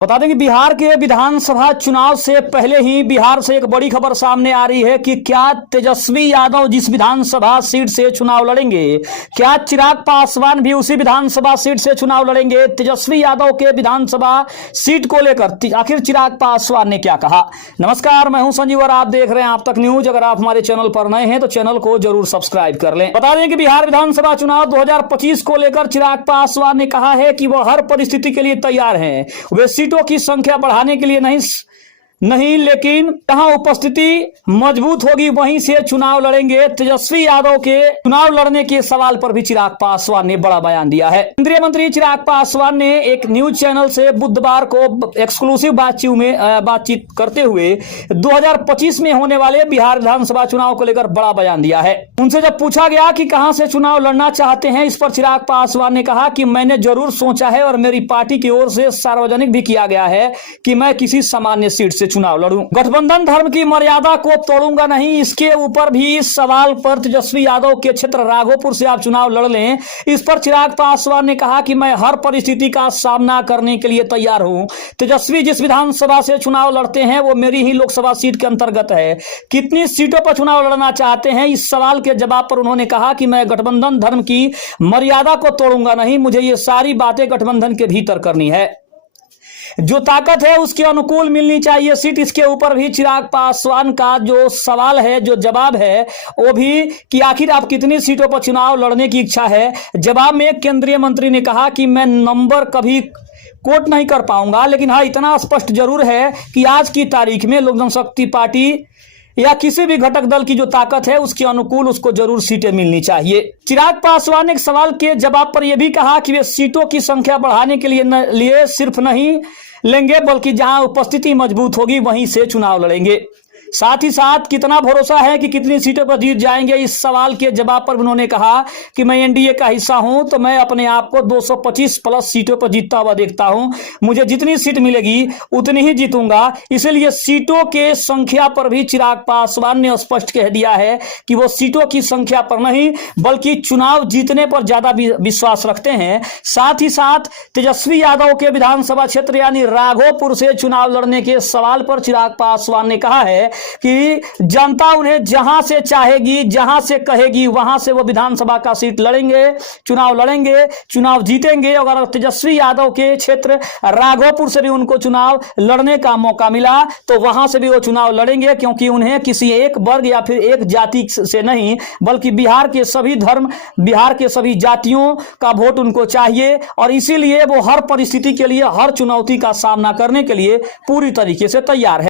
बता दें कि बिहार के विधानसभा चुनाव से पहले ही बिहार से एक बड़ी खबर सामने आ रही है कि क्या तेजस्वी यादव जिस विधानसभा सीट से चुनाव लड़ेंगे, क्या चिराग पासवान भी उसी विधानसभा सीट से चुनाव लड़ेंगे। तेजस्वी यादव के विधानसभा सीट को लेकर आखिर चिराग पासवान ने क्या कहा। नमस्कार, मैं हूं संजीव और आप देख रहे हैं आप तक न्यूज। अगर आप हमारे चैनल पर नए हैं तो चैनल को जरूर सब्सक्राइब कर लें। बता दें कि बिहार विधानसभा चुनाव 2025 को लेकर चिराग पासवान ने कहा है कि वह हर परिस्थिति के लिए तैयार हैं। वे सीटों की संख्या बढ़ाने के लिए नहीं लेकिन जहां उपस्थिति मजबूत होगी वहीं से चुनाव लड़ेंगे। तेजस्वी यादव के चुनाव लड़ने के सवाल पर भी चिराग पासवान ने बड़ा बयान दिया है। केंद्रीय मंत्री चिराग पासवान ने एक न्यूज चैनल से बुधवार को एक्सक्लूसिव बातचीत करते हुए 2025 में होने वाले बिहार विधानसभा चुनाव को लेकर बड़ा बयान दिया है। उनसे जब पूछा गया कि कहां से चुनाव लड़ना चाहते हैं, इस पर चिराग पासवान ने कहा कि मैंने जरूर सोचा है और मेरी पार्टी की ओर से सार्वजनिक भी किया गया है कि मैं किसी सामान्य सीट से चुनाव लड़ूं। गठबंधन धर्म की मर्यादा को तोड़ूंगा नहीं। इसके ऊपर भी इस सवाल पर तेजस्वी यादव के क्षेत्र राघोपुर से आप चुनाव लड़ लें, इस पर चिराग पासवान ने कहा कि मैं हर परिस्थिति का सामना करने के लिए तैयार हूं। तेजस्वी जिस विधानसभा से चुनाव लड़ते हैं वो मेरी ही लोकसभा सीट के अंतर्गत है। कितनी सीटों पर चुनाव लड़ना चाहते हैं, इस सवाल के जवाब पर उन्होंने कहा कि मैं गठबंधन धर्म की मर्यादा को तोड़ूंगा नहीं। मुझे ये सारी बातें गठबंधन के भीतर करनी है। जो ताकत है उसके अनुकूल मिलनी चाहिए सीट। इसके ऊपर भी चिराग पासवान का जो सवाल है, जो जवाब है वो भी कि आखिर आप कितनी सीटों पर चुनाव लड़ने की इच्छा है। जवाब में केंद्रीय मंत्री ने कहा कि मैं नंबर कभी कोट नहीं कर पाऊंगा, लेकिन हाँ इतना स्पष्ट जरूर है कि आज की तारीख में लोक जनशक्ति पार्टी या किसी भी घटक दल की जो ताकत है उसके अनुकूल उसको जरूर सीटें मिलनी चाहिए। चिराग पासवान ने एक सवाल के जवाब पर यह भी कहा कि वे सीटों की संख्या बढ़ाने के लिए सिर्फ नहीं लेंगे बल्कि जहां उपस्थिति मजबूत होगी वहीं से चुनाव लड़ेंगे। साथ ही साथ कितना भरोसा है कि कितनी सीटों पर जीत जाएंगे, इस सवाल के जवाब पर उन्होंने कहा कि मैं एनडीए का हिस्सा हूं तो मैं अपने आप को 225 प्लस सीटों पर जीतता हुआ देखता हूं। मुझे जितनी सीट मिलेगी उतनी ही जीतूंगा। इसलिए सीटों के संख्या पर भी चिराग पासवान ने स्पष्ट कह दिया है कि वो सीटों की संख्या पर नहीं बल्कि चुनाव जीतने पर ज्यादा विश्वास रखते हैं। साथ ही साथ तेजस्वी यादव के विधानसभा क्षेत्र यानी राघोपुर से चुनाव लड़ने के सवाल पर चिराग पासवान ने कहा है कि जनता उन्हें जहां से चाहेगी, जहां से कहेगी वहां से वो विधानसभा का सीट लड़ेंगे, चुनाव लड़ेंगे, चुनाव जीतेंगे। अगर तेजस्वी यादव के क्षेत्र राघोपुर से भी उनको चुनाव लड़ने का मौका मिला तो वहां से भी वो चुनाव लड़ेंगे, क्योंकि उन्हें किसी एक वर्ग या फिर एक जाति से नहीं बल्कि बिहार के सभी धर्म, बिहार के सभी जातियों का वोट उनको चाहिए। और इसीलिए वो हर परिस्थिति के लिए, हर चुनौती का सामना करने के लिए पूरी तरीके से तैयार है।